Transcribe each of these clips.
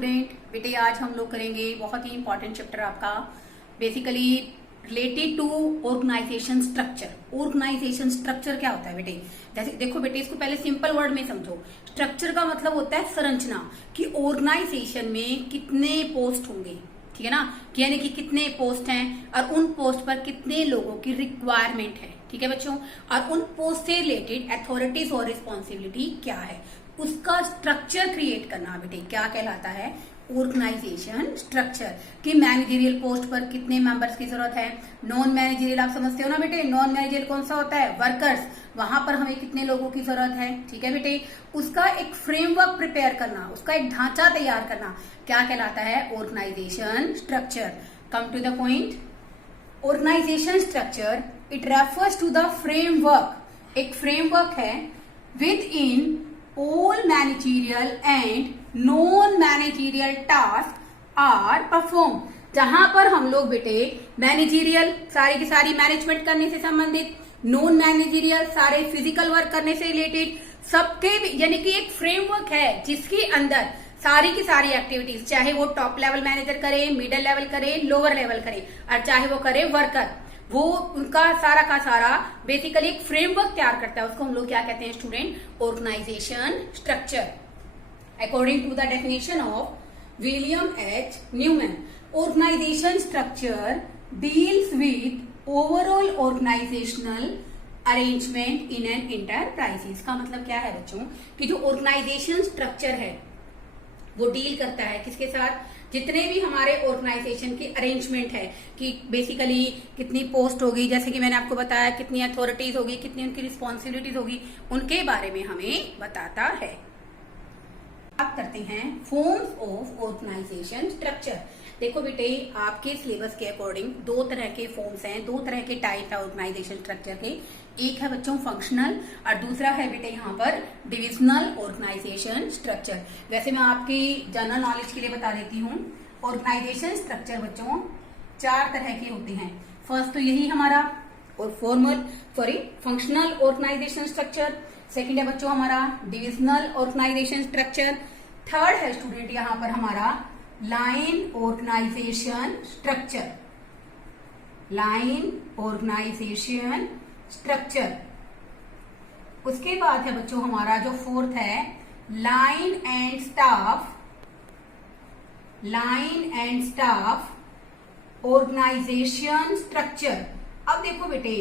Student. बेटे आज हम लोग करेंगे बहुत ही इंपॉर्टेंट चैप्टर आपका basically related to organization structure. Organization structure क्या होता है बेटे? जैसे देखो बेटे, इसको पहले सिंपल वर्ड में समझो। स्ट्रक्चर का मतलब होता है संरचना, कि ऑर्गेनाइजेशन में कितने पोस्ट होंगे, ठीक है ना, कि यानी कि कितने पोस्ट हैं और उन पोस्ट पर कितने लोगों की रिक्वायरमेंट है, ठीक है बच्चों, और उन पोस्ट से रिलेटेड अथॉरिटीज और रिस्पॉन्सिबिलिटी क्या है, उसका स्ट्रक्चर क्रिएट करना बेटे क्या कहलाता है? Organization structure. कि मैनेजरियल पोस्ट पर कितने मेंबर्स की जरूरत है। नॉन मैनेजरियल आप समझते हो ना बेटे, नॉन मैनेजरियल कौन सा होता है? वर्कर्स। वहां पर हमें कितने लोगों की जरूरत है, ठीक है बेटे। उसका एक फ्रेमवर्क प्रिपेयर करना, उसका एक ढांचा तैयार करना क्या कहलाता है? Organization structure. Come to the point, organization structure it refers to the framework. एक फ्रेमवर्क है within all managerial and non-managerial tasks are performed, जहां पर हम लोग बेटे मैनेजरियल सारी की सारी मैनेजमेंट करने से संबंधित, नॉन मैनेजरियल सारे फिजिकल वर्क करने से रिलेटेड, सबके यानी कि एक फ्रेमवर्क है जिसके अंदर सारी की सारी एक्टिविटीज, चाहे वो टॉप लेवल मैनेजर करे, मिडिल लेवल करे, लोअर लेवल करे, और चाहे वो करे वर्कर, वो उनका सारा का सारा बेसिकली एक फ्रेमवर्क तैयार करता है। उसको हम लोग क्या कहते हैं student? Organization structure. According to the definition of William H Newman, organization structure deals with overall organizational arrangement in an enterprises. का मतलब क्या है बच्चों? कि जो ऑर्गेनाइजेशन स्ट्रक्चर है वो डील करता है किसके साथ? जितने भी हमारे ऑर्गेनाइजेशन की अरेंजमेंट है, कि बेसिकली कितनी पोस्ट होगी, जैसे कि मैंने आपको बताया कितनी अथॉरिटीज होगी, कितनी उनकी रिस्पॉन्सिबिलिटीज होगी, उनके बारे में हमें बताता है। बात करते हैं फॉर्म्स ऑफ ऑर्गेनाइजेशन स्ट्रक्चर। देखो बेटे, आपके सिलेबस के अकॉर्डिंग दो तरह के फॉर्म्स हैं, दो तरह के टाइप है ऑर्गेनाइजेशन स्ट्रक्चर के। एक है बच्चों फंक्शनल और दूसरा है बेटे यहाँ पर डिविजनल ऑर्गेनाइजेशन स्ट्रक्चर। वैसे मैं आपकी जनरल नॉलेज के लिए बता देती हूँ, ऑर्गेनाइजेशन स्ट्रक्चर बच्चों चार तरह के होते हैं। फर्स्ट तो यही हमारा और फंक्शनल ऑर्गेनाइजेशन स्ट्रक्चर। सेकेंड है बच्चों हमारा डिविजनल ऑर्गेनाइजेशन स्ट्रक्चर। थर्ड है स्टूडेंट यहाँ पर हमारा line organization structure. Line organization structure. उसके बाद है बच्चों हमारा जो फोर्थ है line and staff. Line and staff organization structure. अब देखो बेटे,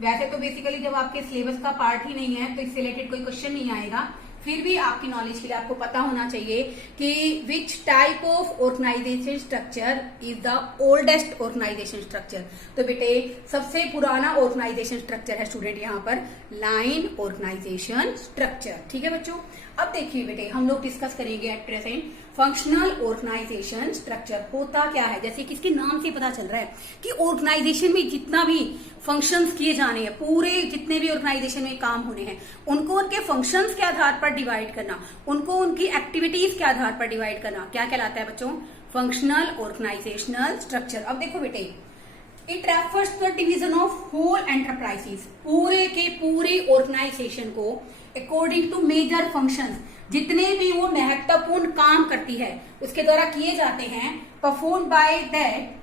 वैसे तो बेसिकली जब आपके सिलेबस का पार्ट ही नहीं है तो इससे रिलेटेड कोई क्वेश्चन नहीं आएगा, फिर भी आपकी नॉलेज के लिए आपको पता होना चाहिए कि which type of organization structure is the oldest organization structure. तो बेटे सबसे पुराना ऑर्गेनाइजेशन स्ट्रक्चर है स्टूडेंट यहाँ पर लाइन ऑर्गेनाइजेशन स्ट्रक्चर, ठीक है बच्चों। अब देखिए बेटे, हम लोग डिस्कस करेंगे at present functional organization structure. होता क्या है? जैसे कि इसके नाम से पता चल रहा है कि ऑर्गेनाइजेशन में जितना भी फंक्शंस किए जाने हैं, पूरे जितने भी ऑर्गेनाइजेशन में काम होने हैं, उनको उनके फंक्शंस के आधार पर डिवाइड करना, उनको उनकी एक्टिविटीज के आधार पर डिवाइड करना क्या कहलाता है बच्चों? Functional organizational structure. अब देखो बेटे, it refers to the division of whole enterprises. पूरे के पूरे ऑर्गेनाइजेशन को अकॉर्डिंग टू मेजर फंक्शंस, जितने भी वो महत्वपूर्ण काम करती है उसके द्वारा किए जाते हैं, perform by that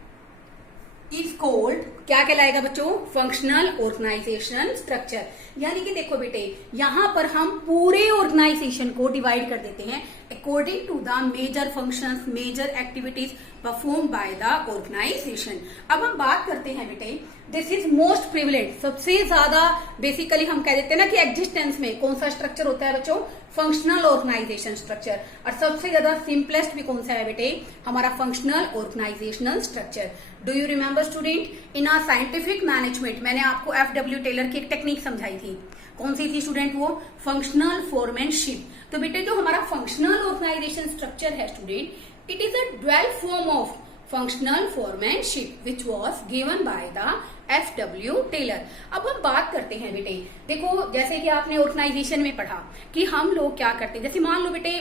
is called क्या कहलाएगा बच्चों? Functional organization structure. यानी कि देखो बेटे, यहां पर हम पूरे ऑर्गेनाइजेशन को डिवाइड कर देते हैं according to the major functions, major activities perform by the organization. अब हम बात करते हैं बेटे, दिस इज मोस्ट प्रिविलेज। सबसे ज्यादा बेसिकली हम कह देते हैं ना कि एग्जिस्टेंस में कौन सा स्ट्रक्चर होता है बच्चों? Functional organization structure. और सबसे ज्यादा सिंपलेस्ट भी कौन सा है बेटे? हमारा functional organizational structure. Do you remember student, in our scientific management मैंने आपको FW टेलर की एक टेक्निक समझाई थी। कौन सी थी स्टूडेंट? वो फंक्शनल फोरमैनशिप। तो बेटे जो हमारा फंक्शनल ऑर्गेनाइजेशन स्ट्रक्चर है student, it is a dwell form of functional foremanship which was given by the FW Taylor. अब हम बात करते हैं बेटे, देखो जैसे कि आपने ऑर्गेनाइजेशन में पढ़ा कि हम लोग क्या करते हैं, जैसे मान लो बेटे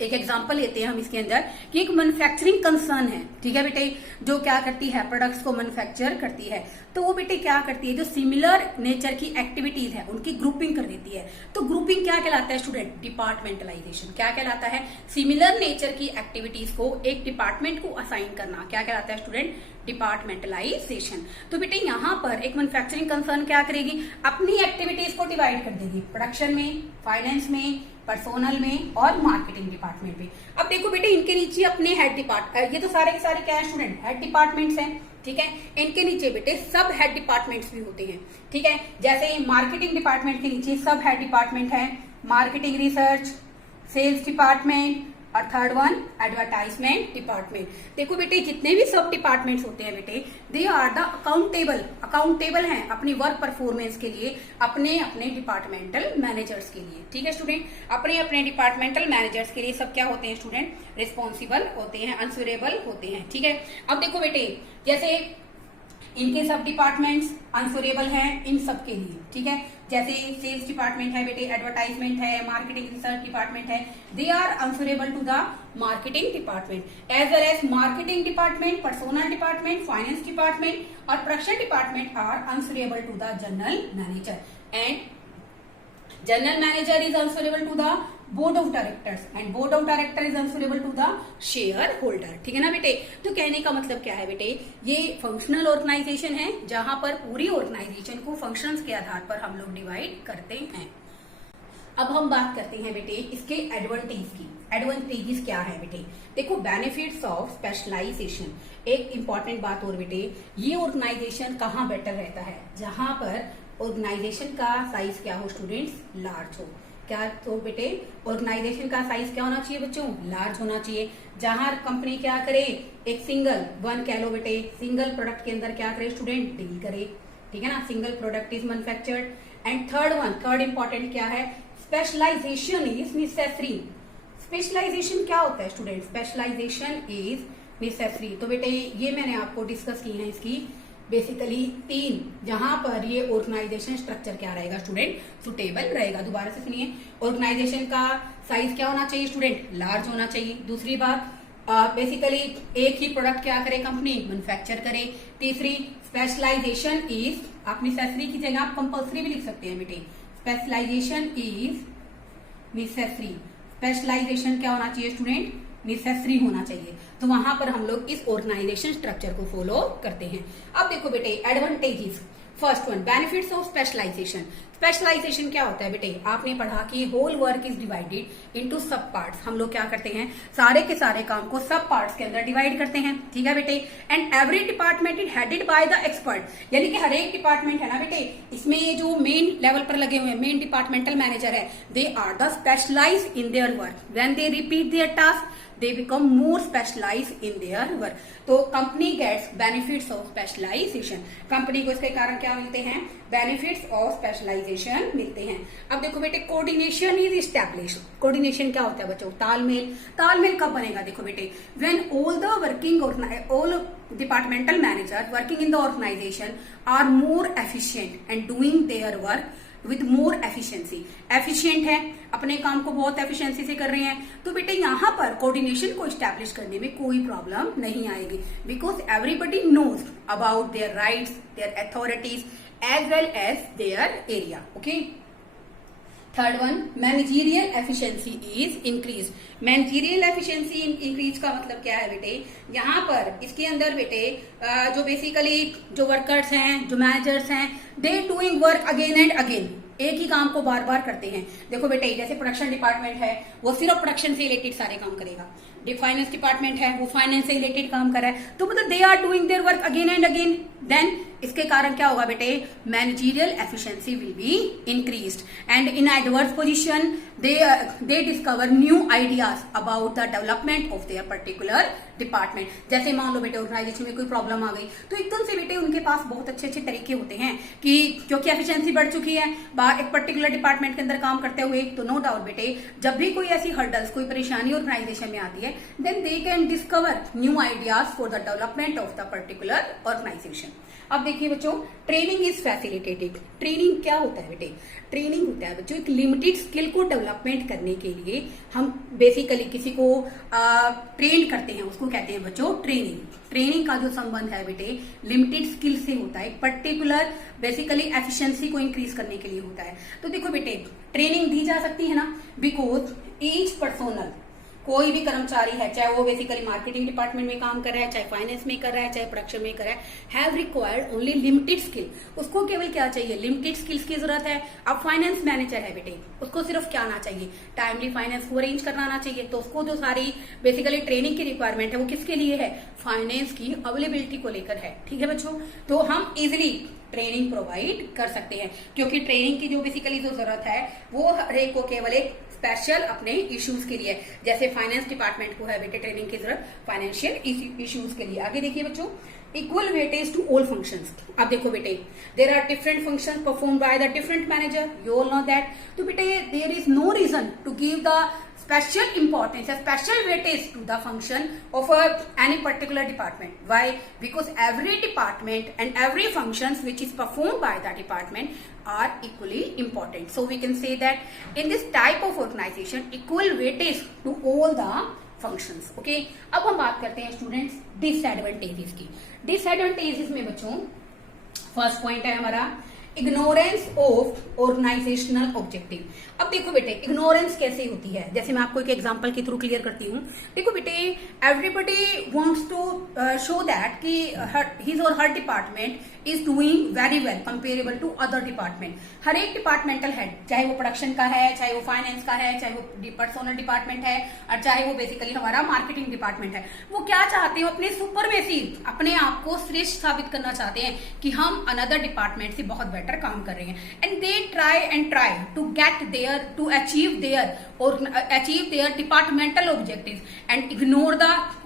एक एग्जांपल लेते हैं हम इसके अंदर कि एक मैन्युफैक्चरिंग कंसर्न है, ठीक है बेटे, जो क्या करती है, प्रोडक्ट्स को मैन्युफैक्चर करती है। तो वो बेटे क्या करती है, जो सिमिलर नेचर की एक्टिविटीज है उनकी ग्रुपिंग कर देती है। तो ग्रुपिंग क्या कहलाता है स्टूडेंट, डिपार्टमेंटलाइजेशन। क्या कहलाता है, सिमिलर नेचर की एक्टिविटीज को एक डिपार्टमेंट को असाइन करना, क्या कहलाता है स्टूडेंट, डिपार्टमेंटलाइजेशन। तो बेटे यहाँ पर एक मैन्युफैक्चरिंग कंसर्न क्या करेगी, अपनी एक्टिविटीज को डिवाइड कर देगी, प्रोडक्शन में, फाइनेंस में, पर्सोनल में और मार्केटिंग डिपार्टमेंट में। अब देखो बेटे इनके नीचे अपने हेड डिपार्टमेंट, ये तो सारे के सारे क्या है स्टूडेंट, हेड डिपार्टमेंट्स हैं, ठीक है। इनके नीचे बेटे सब हेड डिपार्टमेंट्स भी होते हैं, ठीक है। जैसे मार्केटिंग डिपार्टमेंट के नीचे सब हेड डिपार्टमेंट है, मार्केटिंग रिसर्च, सेल्स डिपार्टमेंट और थर्ड वन एडवर्टाइजमेंट डिपार्टमेंट। देखो बेटे जितने भी सब डिपार्टमेंट्स होते हैं बेटे, दे आर द अकाउंटेबल हैं अपनी वर्क परफॉर्मेंस के लिए, अपने अपने डिपार्टमेंटल मैनेजर्स के लिए, ठीक है स्टूडेंट। अपने अपने डिपार्टमेंटल मैनेजर्स के लिए सब क्या होते हैं स्टूडेंट, रिस्पॉन्सिबल होते हैं, आंसरेबल होते हैं, ठीक है। अब देखो बेटे जैसे इनके सब डिपार्टमेंट्स आंसरेबल हैं इन सब के लिए, ठीक है। जैसे सेल्स डिपार्टमेंट है बेटे, एडवर्टाइजमेंट है, मार्केटिंग रिसर्च डिपार्टमेंट है, they are answerable to the marketing department as well as marketing department, personal department, finance department और production department are answerable to the general manager and general manager is answerable to the board of directors and board of director is answerable to the share holder, ठीक है ना बेटे। तो कहने का मतलब क्या है बेटे, ये फंक्शनल ऑर्गेनाइजेशन है जहां पर पूरी ऑर्गेनाइजेशन को फंक्शंस के आधार पर हम लोग डिवाइड करते हैं। अब हम बात करते हैं बेटे इसके एडवांटेज की। एडवांटेजेस क्या है बेटे, देखो बेनिफिट्स ऑफ स्पेशलाइजेशन। एक इंपॉर्टेंट बात और बेटे, ये ऑर्गेनाइजेशन कहाँ बेटर रहता है, जहां पर ऑर्गेनाइजेशन का साइज क्या हो स्टूडेंट्स, लार्ज हो। क्या तो बेटे ऑर्गेनाइजेशन का साइज क्या होना चाहिए बच्चों, लार्ज होना चाहिए। जहां कंपनी क्या करे, एक सिंगल वन कह लो बेटे, सिंगल प्रोडक्ट के अंदर क्या करे स्टूडेंट, डील करे, ठीक है ना। Single product is manufactured and third important क्या है, स्पेशलाइजेशन इज नेसेसरी। स्पेशलाइजेशन क्या होता है स्टूडेंट, स्पेशलाइजेशन इज नेसेसरी। तो बेटे ये मैंने आपको डिस्कस की है इसकी बेसिकली तीन, जहां पर ये ऑर्गेनाइजेशन स्ट्रक्चर क्या रहेगा स्टूडेंट, सुटेबल रहेगा। दोबारा से सुनिए, ऑर्गेनाइजेशन का साइज क्या होना चाहिए स्टूडेंट, लार्ज होना चाहिए। दूसरी बात बेसिकली एक ही प्रोडक्ट क्या करे कंपनी, मैन्युफैक्चर करे। तीसरी स्पेशलाइजेशन इज, आप नेसेसरी की जगह आप कंपल्सरी भी लिख सकते हैं बेटे, स्पेशलाइजेशन इज नेसेसरी। स्पेशलाइजेशन क्या होना चाहिए स्टूडेंट, नेसेसरी होना चाहिए। तो वहां पर हम लोग इस ऑर्गेनाइजेशन स्ट्रक्चर को फॉलो करते हैं। अब देखो बेटे advantages, first one benefits of specialization. Specialization क्या होता है बेटे, आपने पढ़ा कि whole work is divided into sub parts. हम लोग क्या करते हैं, सारे के सारे काम को सब पार्ट्स के अंदर डिवाइड करते हैं, ठीक है बेटे। And every department is headed by the expert, यानी कि हर एक डिपार्टमेंट है ना बेटे, इसमें ये जो मेन लेवल पर लगे हुए हैं, मेन डिपार्टमेंटल मैनेजर है, they are the specialize in their work. When they repeat their task they become more specialized in their work. तो company gets benefits of specialization. Company को इसके कारण क्या मिलते हैं, बेनिफिट्स ऑफ स्पेशलाइजेशन मिलते हैं। अब देखो बेटे कोऑर्डिनेशन इज एस्टैब्लिश। कोऑर्डिनेशन क्या होता है बच्चों, तालमेल। तालमेल कब बनेगा, देखो बेटे when all departmental manager working in the organization are more efficient and doing their work with more efficiency. Efficient है, अपने काम को बहुत एफिशिएंसी से कर रहे हैं, तो बेटे यहाँ पर कोऑर्डिनेशन को स्टैब्लिश करने में कोई प्रॉब्लम नहीं आएगी, because everybody knows about their rights, their authorities as well as their area. Okay, third one managerial efficiency is increase. Managerial efficiency increase का मतलब क्या है बेटे, यहाँ पर इसके अंदर बेटे जो बेसिकली जो वर्कर्स हैं, जो मैनेजर्स हैं, they doing work again and again, एक ही काम को बार बार करते हैं। देखो बेटे जैसे प्रोडक्शन डिपार्टमेंट है वो सिर्फ प्रोडक्शन से रिलेटेड सारे काम करेगा, फाइनेंस डिपार्टमेंट है वो फाइनेंस से रिलेटेड काम कर रहा है, तो मतलब they are doing their work again and again. Then इसके कारण क्या होगा बेटे, managerial efficiency will be increased and in adverse position they discover new ideas about the development of their particular department. जैसे मान लो बेटे ऑर्गेनाइजेशन में कोई प्रॉब्लम आ गई, तो एकदम से बेटे उनके पास बहुत अच्छे अच्छे तरीके होते हैं कि क्योंकि एफिशिएंसी बढ़ चुकी है एक पर्टिकुलर डिपार्टमेंट के अंदर काम करते हुए, तो नो डाउट बेटे जब भी कोई ऐसी हर्डल्स, कोई परेशानी ऑर्गेनाइजेशन में आती है, then they can discover new ideas for the development of the particular organization. अब देखिए देखिए बच्चों, ट्रेनिंग इज फैसिलिटेटेड। ट्रेनिंग क्या होता है बेटे? ट्रेनिंग होता है बच्चों एक लिमिटेड स्किल को डेवलपमेंट करने के लिए हम बेसिकली किसी को ट्रेन करते हैं, उसको कहते हैं बच्चों ट्रेनिंग। ट्रेनिंग का जो संबंध है बेटे लिमिटेड स्किल से होता है, पर्टिकुलर बेसिकली एफिशिएंसी को इंक्रीज करने के लिए होता है। तो देखो बेटे, ट्रेनिंग दी जा सकती है ना, बिकॉज ईच पर्सोनल, कोई भी कर्मचारी है, चाहे वो बेसिकली मार्केटिंग डिपार्टमेंट में काम कर रहा है, चाहे फाइनेंस में कर रहा है, चाहे प्रोडक्शन में कर रहा है, have required only limited skill. उसको केवल क्या चाहिए? लिमिटेड स्किल्स की जरूरत है। अब फाइनेंस मैनेजर है बेटे, उसको सिर्फ क्या आना चाहिए? टाइमली फाइनेंस को अरेंज करना आना चाहिए। तो उसको जो सारी बेसिकली ट्रेनिंग की रिक्वायरमेंट है वो किसके लिए है? फाइनेंस की अवेलेबिलिटी को लेकर है। ठीक है बच्चों, तो हम इजिली ट्रेनिंग प्रोवाइड कर सकते हैं, क्योंकि ट्रेनिंग की जो बेसिकली जो जरूरत है वो हर एक को केवल एक स्पेशल अपने इश्यूज के लिए, जैसे फाइनेंस डिपार्टमेंट को है बेटे ट्रेनिंग की जरूरत फाइनेंशियल इश्यूज के लिए। आगे देखिए बच्चों, equal weightage to all functions. अब देखो बेटे, there are different functions perform by the different manager, you all know that. तो बेटे there is no reason to give the special importance, a special weightage to the function of any particular department. Why? Because every department and every functions which is performed by the department are equally important. So we can say that in this type of organization, equal weightage to all the functions. Okay? अब हम बात करते हैं students disadvantages की। Disadvantages में बच्चों first point है हमारा इग्नोरेंस ऑफ ऑर्गेनाइजेशनल ऑब्जेक्टिव। अब देखो बेटे, इग्नोरेंस कैसे होती है, जैसे मैं आपको एक एग्जांपल के थ्रू क्लियर करती हूँ। देखो बेटे, everybody wants to show that कि हिज और her department is doing very well comparable to other department. हर एक डिपार्टमेंटल हेड, चाहे वो प्रोडक्शन का है, चाहे वो फाइनेंस का है, चाहे वो पर्सनल डिपार्टमेंट है, और चाहे वो बेसिकली हमारा मार्केटिंग डिपार्टमेंट है, वो क्या चाहते हैं? अपने सुपरमेसिव, अपने आप को श्रेष्ठ साबित करना चाहते हैं कि हम अनदर डिपार्टमेंट से बहुत बेटर काम कर रहे हैं। And they try to get there to achieve their departmental objective and ignore the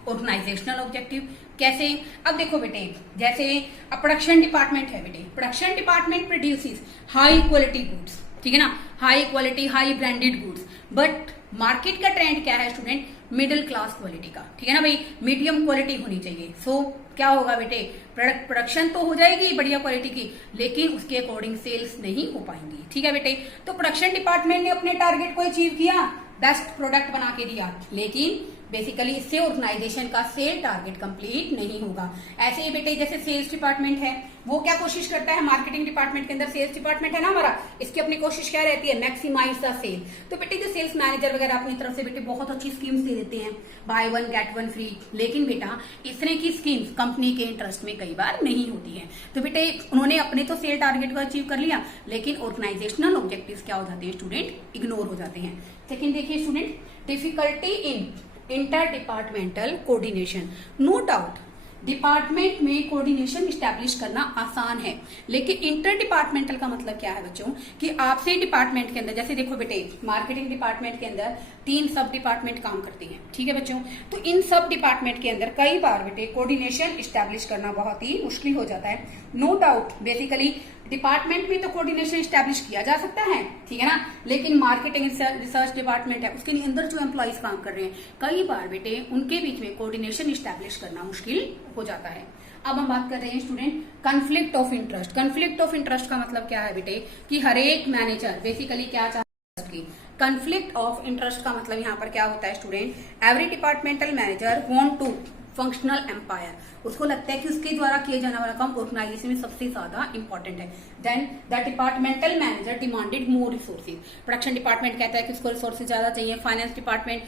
organizational objective. कैसे? अब देखो बेटे, जैसे प्रोडक्शन डिपार्टमेंट है बेटे, production department produces high quality goods, ठीक है ना, high quality high branded goods, but market का ट्रेंड क्या है स्टूडेंट? मिडिल क्लास क्वालिटी का, ठीक है ना भाई, मीडियम क्वालिटी होनी चाहिए। सो क्या होगा बेटे, प्रोडक्शन तो हो जाएगी बढ़िया क्वालिटी की, लेकिन उसके अकॉर्डिंग सेल्स नहीं हो पाएंगी। ठीक है बेटे, तो प्रोडक्शन डिपार्टमेंट ने अपने टारगेट को अचीव किया, बेस्ट प्रोडक्ट बना के दिया, लेकिन बेसिकली इससे ऑर्गेनाइजेशन का सेल टारगेट कंप्लीट नहीं होगा। ऐसे ही बेटे जैसे सेल्स डिपार्टमेंट है, वो क्या कोशिश करता है? मार्केटिंग डिपार्टमेंट के अंदर सेल्स डिपार्टमेंट है ना हमारा, इसकी अपनी कोशिश क्या रहती है? Maximize the sale. तो बेटे जो सेल्स मैनेजर वगैरह अपनी तरफ से बेटे बहुत अच्छी स्कीम्स दे देते हैं, by one get one free, लेकिन बेटा इस तरह की स्कीम्स कंपनी के इंटरेस्ट में कई बार नहीं होती है। तो बेटे उन्होंने अपने तो सेल टारगेट को अचीव कर लिया, लेकिन ऑर्गेनाइजेशनल ऑब्जेक्टिव्स क्या हो जाते हैं स्टूडेंट? इग्नोर हो जाते हैं। सेकेंड देखिए student, difficulty in inter departmental coordination. No doubt department में कोऑर्डिनेशन इस्टेब्लिश करना आसान है, लेकिन इंटर डिपार्टमेंटल का मतलब क्या है बच्चों? कि आपसे डिपार्टमेंट के अंदर, जैसे देखो बेटे मार्केटिंग डिपार्टमेंट के अंदर 3 सब डिपार्टमेंट काम करते हैं, ठीक है बच्चों, तो इन सब डिपार्टमेंट के अंदर कई बार बेटे कोऑर्डिनेशन इस्टेब्लिश करना बहुत ही मुश्किल हो जाता है। नो डाउट बेसिकली डिपार्टमेंट में तो कोऑर्डिनेशन स्टैब्लिश किया जा सकता है, ठीक है ना, लेकिन मार्केटिंग रिसर्च डिपार्टमेंट है, उसके अंदर जो एम्प्लॉइज काम कर रहे हैं, कई बार बेटे उनके बीच में कोऑर्डिनेशन स्टैब्लिश करना मुश्किल हो जाता है। अब हम बात कर रहे हैं student conflict of interest. Conflict of interest का मतलब क्या है बेटे? कि हर एक मैनेजर बेसिकली क्या चाहता है? कॉन्फ्लिक्ट ऑफ इंटरेस्ट का मतलब यहाँ पर क्या होता है student? Every departmental manager want to functional empire, उसको लगता है कि उसके द्वारा किए जाने वाला काम ऑर्गेनाइजेशन में सबसे ज्यादा इंपॉर्टेंट है। Then the departmental manager demanded more resources. Production department कहता है कि उसको रिसोर्सेज ज्यादा चाहिए, फाइनेंस डिपार्टमेंट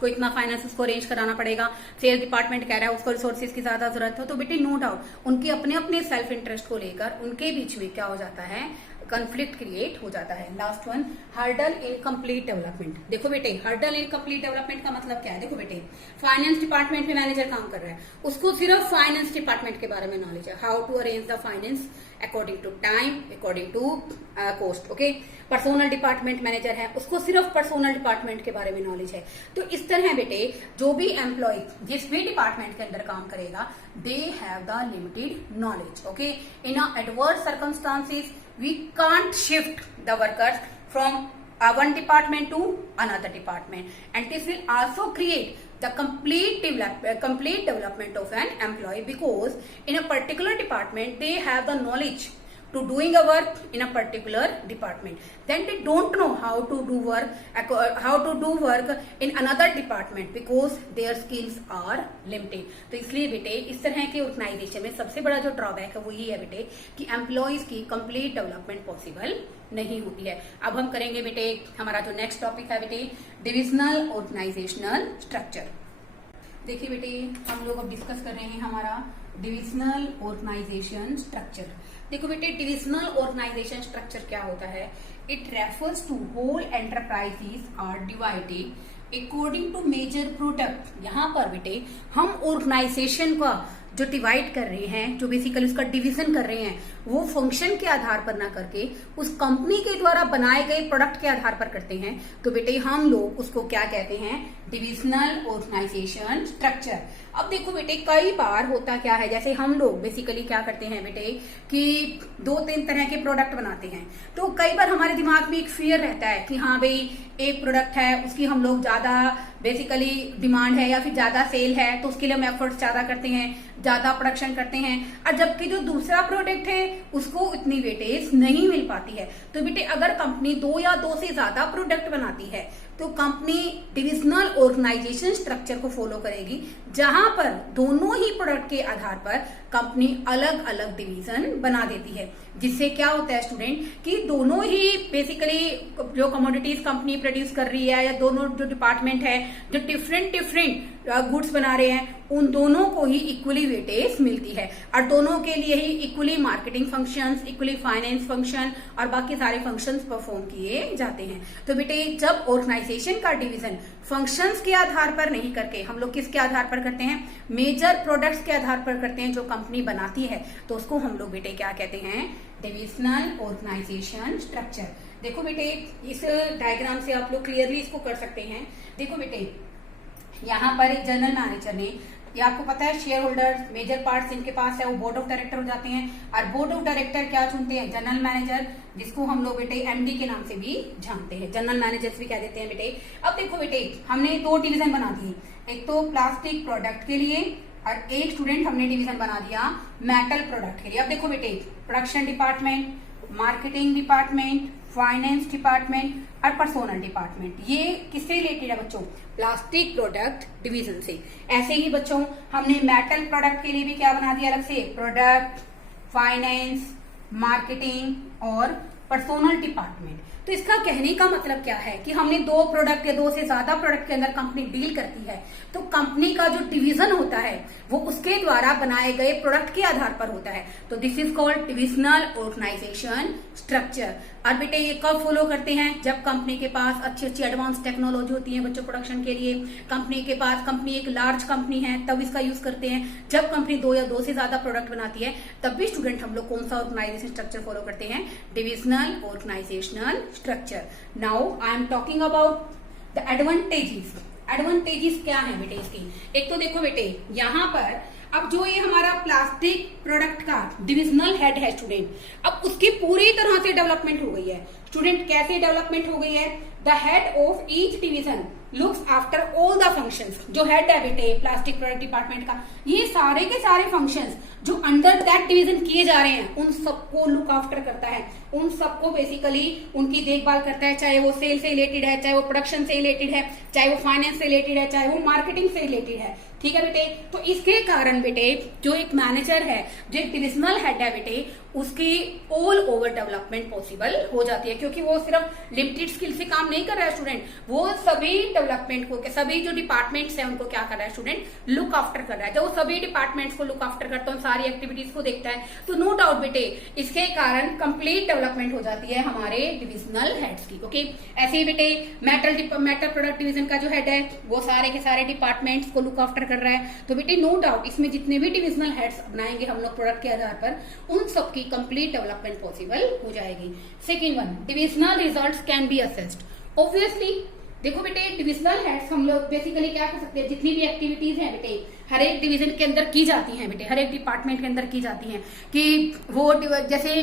को इतना फाइनेंस उसको अरेंज कराना पड़ेगा, सेल्स डिपार्टमेंट कह रहा है उसको रिसोर्सेज की ज्यादा जरूरत है। तो बेटे नो डाउट उनके अपने अपने सेल्फ इंटरेस्ट को लेकर उनके बीच में क्या हो जाता है? कॉन्फ्लिक्ट क्रिएट हो जाता है। Last one, hurdle in complete development. देखो बेटे हर्डल इन कंप्लीट डेवलपमेंट का मतलब क्या है? देखो बेटे फाइनेंस डिपार्टमेंट में मैनेजर काम कर रहा है, उसको सिर्फ फाइनेंस डिपार्टमेंट के बारे में नॉलेज है, how to arrange the finance according to time, according to cost. Okay, personal department manager है, उसको सिर्फ पर्सनल डिपार्टमेंट के बारे में नॉलेज है। तो इस तरह बेटे जो भी एम्प्लॉय जिस भी डिपार्टमेंट के अंदर काम करेगा, they have the limited knowledge. Okay, in adverse circumstances we can't shift the workers from one department to another department, and this will also create the complete development of an employee, because in a particular department they have the knowledge to doing a work in a particular department, then they don't know how to do work in another department because their skills are limited. तो इसलिए बेटे इस तरह के organisation में सबसे बड़ा जो ड्रॉबैक है वो ये है बेटे कि एम्प्लॉयज की कंप्लीट डेवलपमेंट पॉसिबल नहीं होती है। अब हम करेंगे बेटे हमारा जो नेक्स्ट टॉपिक है बेटे डिविजनल ऑर्गेनाइजेशनल स्ट्रक्चर। देखिए बेटे हम लोग अब डिस्कस कर रहे हैं हमारा डिविजनल ऑर्गेनाइजेशन स्ट्रक्चर। देखो बेटे डिविजनल ऑर्गेनाइजेशन स्ट्रक्चर क्या होता है? It refers to whole enterprises are divided according to major product. यहाँ पर बेटे हम ऑर्गेनाइजेशन का जो डिवाइड कर रहे हैं, जो बेसिकली उसका डिवीजन कर रहे हैं, वो फंक्शन के आधार पर ना करके उस कंपनी के द्वारा बनाए गए प्रोडक्ट के आधार पर करते हैं। तो बेटे हम लोग उसको क्या कहते हैं? Divisional organization structure. अब देखो बेटे कई बार होता क्या है, जैसे हम लोग बेसिकली क्या करते हैं बेटे कि 2-3 तरह के प्रोडक्ट बनाते हैं, तो कई बार हमारे दिमाग में एक फियर रहता है कि हाँ भाई एक प्रोडक्ट है उसकी हम लोग ज्यादा बेसिकली डिमांड है या फिर ज्यादा सेल है, तो उसके लिए हम एफर्ट्स ज्यादा करते हैं, ज्यादा प्रोडक्शन करते हैं, और जबकि जो दूसरा प्रोडक्ट है उसको इतनी वेटेज नहीं मिल पाती है। तो बेटे अगर कंपनी 2 या 2 से ज्यादा प्रोडक्ट बनाती है तो कंपनी डिविजनल ऑर्गेनाइजेशन स्ट्रक्चर को फॉलो करेगी, जहां पर दोनों ही प्रोडक्ट के आधार पर कंपनी अलग अलग डिवीजन बना देती है, जिससे क्या होता है स्टूडेंट कि दोनों ही बेसिकली जो कमोडिटीज कंपनी प्रोड्यूस कर रही है या दोनों जो डिपार्टमेंट है जो डिफरेंट गुड्स बना रहे हैं, उन दोनों को ही इक्वली वेटेज मिलती है और दोनों के लिए ही equally marketing functions, equally finance function और बाकी सारे फंक्शंस परफॉर्म किए जाते हैं। तो बेटे जब ऑर्गेनाइजेशन का डिवीजन फंक्शंस के आधार पर नहीं करके हम लोग किसके आधार पर करते हैं? मेजर प्रोडक्ट्स के आधार पर करते हैं जो कंपनी बनाती है, तो उसको हम लोग बेटे क्या कहते हैं? Divisional organization structure. देखो बेटे इस डायग्राम से आप लोग क्लियरली इसको कर सकते हैं। देखो बेटे यहाँ पर एक जनरल मैनेजर ने, ये आपको पता है शेयर होल्डर मेजर पार्ट्स इनके पास है, वो बोर्ड ऑफ डायरेक्टर हो जाते हैं, और बोर्ड ऑफ डायरेक्टर क्या चुनते हैं? जनरल मैनेजर, जिसको हम लोग बेटे एमडी के नाम से भी जानते हैं, जनरल मैनेजर्स भी कह देते हैं बेटे। अब देखो बेटे हमने 2 डिवीजन बना दिए, एक तो प्लास्टिक प्रोडक्ट के लिए और एक स्टूडेंट हमने डिवीजन बना दिया मेटल प्रोडक्ट के लिए। अब देखो बेटे production department, marketing department, finance department और पर्सोनल डिपार्टमेंट, ये किससे रिलेटेड है बच्चों? प्लास्टिक प्रोडक्ट डिवीजन से। ऐसे ही बच्चों हमने मेटल प्रोडक्ट के लिए भी क्या बना दिया अलग से? प्रोडक्ट, फाइनेंस, मार्केटिंग और पर्सोनल डिपार्टमेंट। तो इसका कहने का मतलब क्या है कि हमने 2 प्रोडक्ट या 2 से ज्यादा प्रोडक्ट के अंदर कंपनी डील करती है, तो कंपनी का जो डिवीजन होता है वो उसके द्वारा बनाए गए प्रोडक्ट के आधार पर होता है। तो this is called divisional organization structure. और बेटे ये कब फॉलो करते हैं? जब कंपनी के पास अच्छी अच्छी एडवांस टेक्नोलॉजी होती है बच्चों प्रोडक्शन के लिए, कंपनी एक लार्ज कंपनी है तब इसका यूज करते हैं। जब कंपनी 2 या 2 से ज्यादा प्रोडक्ट बनाती है तब भी स्टूडेंट हम लोग कौन सा ऑर्गेनाइजेशन स्ट्रक्चर फॉलो करते हैं? Divisional organizational structure. Now I am talking about the advantages. Advantages क्या है बेटे इसकी? एक तो देखो बेटे यहाँ पर अब जो ये हमारा प्लास्टिक प्रोडक्ट का डिविजनल हेड है स्टूडेंट, अब उसकी पूरी तरह से डेवलपमेंट हो गई है। स्टूडेंट कैसे डेवलपमेंट हो गई है? The head of each division looks after all the functions. जो हेड है बेटे प्लास्टिक प्रोडक्ट डिपार्टमेंट का, ये सारे के सारे फंक्शंस जो अंडर दैट डिवीजन किए जा रहे हैं उन सबको लुक आफ्टर करता है, उन सबको बेसिकली उनकी देखभाल करता है, चाहे वो सेल से रिलेटेड है, चाहे वो प्रोडक्शन से रिलेटेड है, चाहे वो फाइनेंस से रिलेटेड है, चाहे वो मार्केटिंग से रिलेटेड है। ठीक है बेटे, तो इसके कारण बेटे जो एक मैनेजर है, जो एक डिविजनल हेड है बेटे, उसकी ऑल ओवर डेवलपमेंट पॉसिबल हो जाती है, क्योंकि वो सिर्फ लिमिटेड स्किल से काम नहीं कर रहा है स्टूडेंट, वो सभी डेवलपमेंट को, सभी जो डिपार्टमेंट्स हैं उनको क्या कर रहा है स्टूडेंट? लुक आफ्टर कर रहा है। जब वो सभी डिपार्टमेंट्स को लुक आफ्टर करता है, सारी एक्टिविटीज को देखता है, तो नो डाउट बेटे इसके कारण कंप्लीट डेवलपमेंट हो जाती है हमारे डिविजनल हेड्स की। ओके, ऐसे ही बेटे मेटल प्रोडक्ट डिवीजन का जो हेड है वो सारे के सारे डिपार्टमेंट्स को लुक आफ्टर कर रहा है। तो बेटे नो डाउट इसमें जितने भी डिविजनल हेड्स बनाएंगे हम लोग प्रोडक्ट के आधार पर, उन सबकी कंप्लीट डेवलपमेंट पॉसिबल हो जाएगी। Second one, divisional results can be assessed. Obviously देखो बेटे डिविजनल हेड्स हम लोग बेसिकली क्या कर सकते हैं, जितनी भी एक्टिविटीज हैं बेटे हर एक डिवीजन के अंदर की जाती हैं बेटे, हर एक डिपार्टमेंट के अंदर की जाती हैं, कि वो जैसे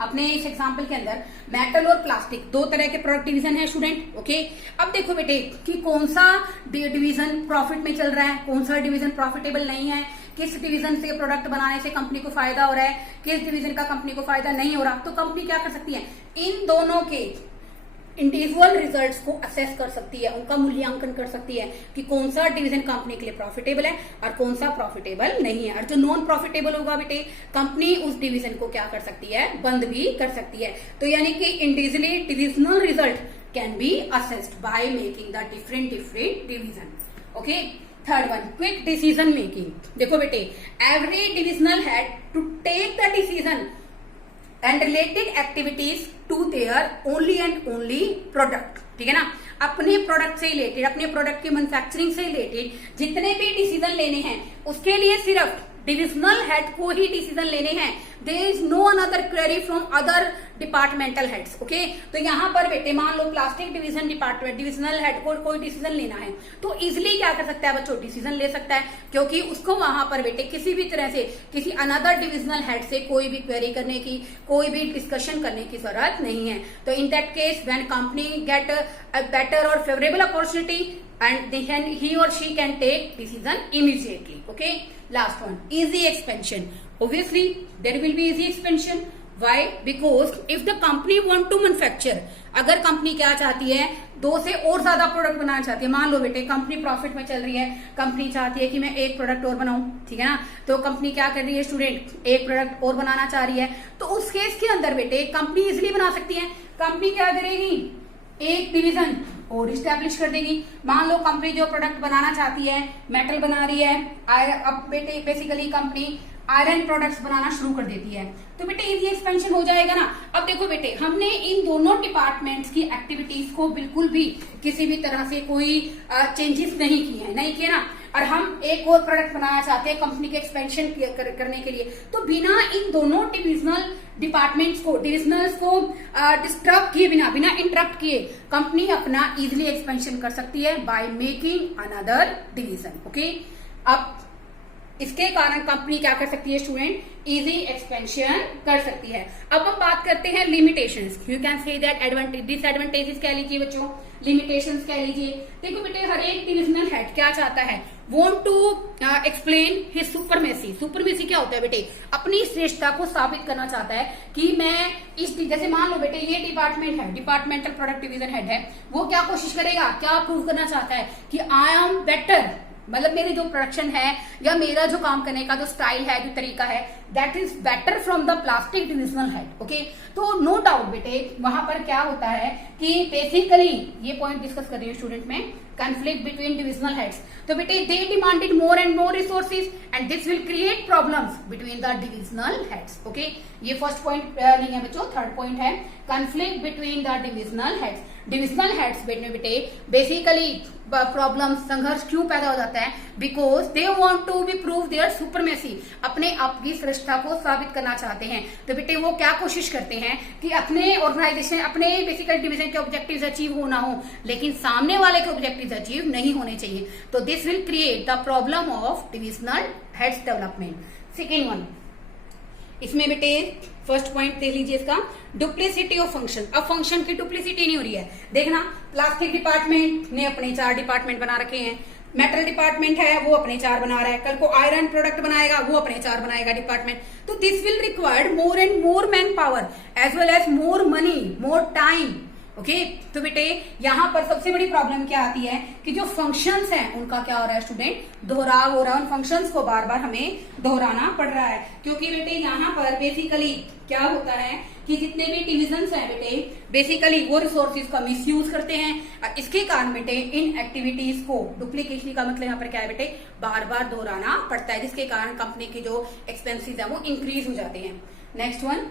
अपने इस एग्जाम्पल के अंदर मेटल और प्लास्टिक दो तरह के प्रोडक्ट डिवीजन है स्टूडेंट। ओके, अब देखो बेटे कि कौन सा डिवीजन प्रॉफिट में चल रहा है, कौन सा डिवीजन प्रॉफिटेबल नहीं है, किस डिवीजन से प्रोडक्ट बनाने से कंपनी को फायदा हो रहा है, किस डिवीजन का कंपनी को फायदा नहीं हो रहा। तो कंपनी क्या कर सकती है, इन दोनों के इंडिविजुअल रिजल्ट्स को असेस कर सकती है, उनका मूल्यांकन कर सकती है कि कौन सा डिवीजन कंपनी के लिए प्रॉफिटेबल है और कौन सा प्रॉफिटेबल नहीं है। और जो नॉन प्रॉफिटेबल होगा बेटे, कंपनी उस डिवीजन को क्या कर सकती है, बंद भी कर सकती है। तो यानी कि individually divisional result can be assessed by making the different division. Okay, third one, quick decision making. देखो बेटे, every divisional head to take the decision and related activities to their only and only product. ठीक है ना, अपने product से related, अपने product की manufacturing से रिलेटेड जितने भी डिसीजन लेने हैं उसके लिए सिर्फ डिविजनल हेड को ही डिसीजन लेने हैं। There is no another query from other departmental heads. Okay, तो यहाँ पर बेटे मान लो plastic division department divisional head को कोई डिसीजन लेना है तो इजिली क्या कर सकता है बच्चों, डिसीजन ले सकता है, क्योंकि उसको वहां पर बेटे किसी भी तरह से किसी अनदर डिविजनल हेड से कोई भी क्वेरी करने की, कोई भी डिस्कशन करने की जरूरत नहीं है। तो in that case when company get a better और favourable opportunity and he or she can take decision immediately. Okay, last one, easy expansion. Obviously there will be easy expansion. Why? Because if the company want to manufacture, अगर company क्या चाहती है, दो से और ज्यादा product बनाना चाहती है। मान लो बेटे कंपनी प्रॉफिट में चल रही है, कंपनी चाहती है कि मैं एक प्रोडक्ट और बनाऊं, ठीक है ना, तो कंपनी क्या कर रही है स्टूडेंट, एक प्रोडक्ट और बनाना चाह रही है। तो उस केस के अंदर बेटे कंपनी इजिली बना सकती है। कंपनी क्या करेगी, एक डिवीजन और इस्टेब्लिश कर देगी। मान लो कंपनी जो प्रोडक्ट बनाना चाहती है, मेटल बना रही है, अब बेटे बेसिकली कंपनी आयरन प्रोडक्ट्स बनाना शुरू कर देती है, तो बेटे इजी एक्सपेंशन हो जाएगा ना। अब देखो बेटे, हमने इन दोनों डिपार्टमेंट्स की एक्टिविटीज को बिल्कुल भी किसी भी तरह से कोई चेंजेस नहीं किए हैं, नहीं किए ना, और हम एक और प्रोडक्ट बनाना चाहते हैं कंपनी के एक्सपेंशन करने के लिए, तो बिना इन दोनों डिविजनल डिपार्टमेंट्स को, डिविजनल्स को डिस्टर्ब किए, बिना इंटरप्ट किए कंपनी अपना इजिली एक्सपेंशन कर सकती है by making another division. Okay, अब इसके कारण कंपनी क्या कर सकती है स्टूडेंट, इजी एक्सपेंशन कर सकती है। अब हम बात करते हैं limitations. You can say that advantage, disadvantages कह लीजिए बच्चों, लिमिटेशंस कह लीजिए। देखो बेटे, हर एक डिविजनल हेड क्या चाहता है, want to explain his supremacy. Supremacy क्या होता है बेटे, अपनी श्रेष्ठता को साबित करना चाहता है कि मैं इस, जैसे मान लो बेटे ये डिपार्टमेंट है, डिपार्टमेंटल प्रोडक्ट डिवीजन हेड है, वो क्या कोशिश करेगा, क्या प्रूव करना चाहता है कि आई एम बेटर, मतलब मेरी जो प्रोडक्शन है या मेरा जो काम करने का जो स्टाइल है, जो तरीका है, that is better from the plastic divisional head. Okay, तो नो डाउट बेटे वहां पर क्या होता है कि बेसिकली ये पॉइंट डिस्कस कर रही हूँ स्टूडेंट में, conflict between divisional heads. तो बेटे they demanded more and more resources and this will create problems between the divisional heads. Okay, ये फर्स्ट पॉइंट नहीं है बच्चों, थर्ड पॉइंट है conflict between the divisional heads. Divisional heads बेटे basically problem, संघर्ष क्यों पैदा हो जाता है, because they want to be prove their supremacy, अपने आप की श्रेष्ठता को साबित करना चाहते हैं। तो बेटे वो क्या कोशिश करते हैं कि अपने ऑर्गेनाइजेशन, अपने बेसिकल डिवीजन के ऑब्जेक्टिव्स अचीव होना हो, लेकिन सामने वाले के ऑब्जेक्टिव्स अचीव नहीं होने चाहिए। तो this will create the problem of divisional heads development. Second one, इसमें बेटे फर्स्ट पॉइंट देख लीजिए इसका, डुप्लीसिटी ऑफ फंक्शन। अब फंक्शन की डुप्लीसिटी नहीं हो रही है। देखना, प्लास्टिक डिपार्टमेंट ने अपने 4 डिपार्टमेंट बना रखे हैं, मेटल डिपार्टमेंट है वो अपने 4 बना रहा है, कल को आयरन प्रोडक्ट बनाएगा वो अपने 4 बनाएगा डिपार्टमेंट। तो this will required more and more man power as well as more money, more time. Okay, तो बेटे यहाँ पर सबसे बड़ी प्रॉब्लम क्या आती है कि जो फंक्शंस हैं उनका क्या हो रहा है स्टूडेंट, दोहराव हो रहा है, उन फंक्शंस को बार बार हमें दोहराना पड़ रहा है। क्योंकि बेटे यहाँ पर बेसिकली क्या होता है कि जितने भी डिविजन्स हैं बेटे बेसिकली वो रिसोर्सेज का मिसयूज करते हैं। इसके कारण बेटे इन एक्टिविटीज को, डुप्लीकेशन का मतलब यहाँ पर क्या है बेटे, बार बार दोहराना पड़ता है, जिसके कारण कंपनी के जो एक्सपेंसेस है वो इंक्रीज हो जाते हैं। Next one,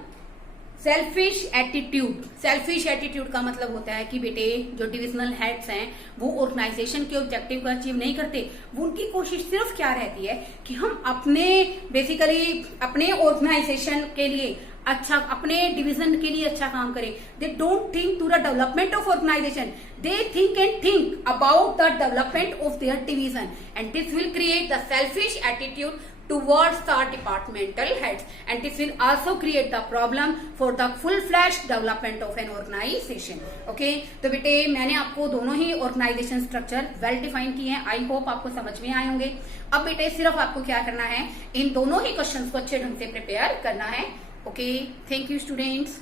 selfish attitude. Selfish attitude का मतलब होता है कि बेटे जो डिविजनल हेड्स हैं वो ऑर्गेनाइजेशन के ऑब्जेक्टिव को अचीव नहीं करते। वो उनकी कोशिश सिर्फ क्या रहती है कि हम अपने बेसिकली अपने ऑर्गेनाइजेशन के लिए अच्छा, अपने डिवीजन के लिए अच्छा काम करें। They don't think to the development of organization, they think about the development of their division and this will create the selfish attitude towards the departmental heads, and this will also create the problem for the full-fledged development of an organization. Okay, तो बेटे मैंने आपको दोनों ही organisation structure well define किए हैं. I hope आपको समझ में आए होंगे. अब बेटे सिर्फ आपको क्या करना है, इन दोनों ही क्वेश्चंस को अच्छे ढंग से प्रिपेयर करना है. Okay, thank you students.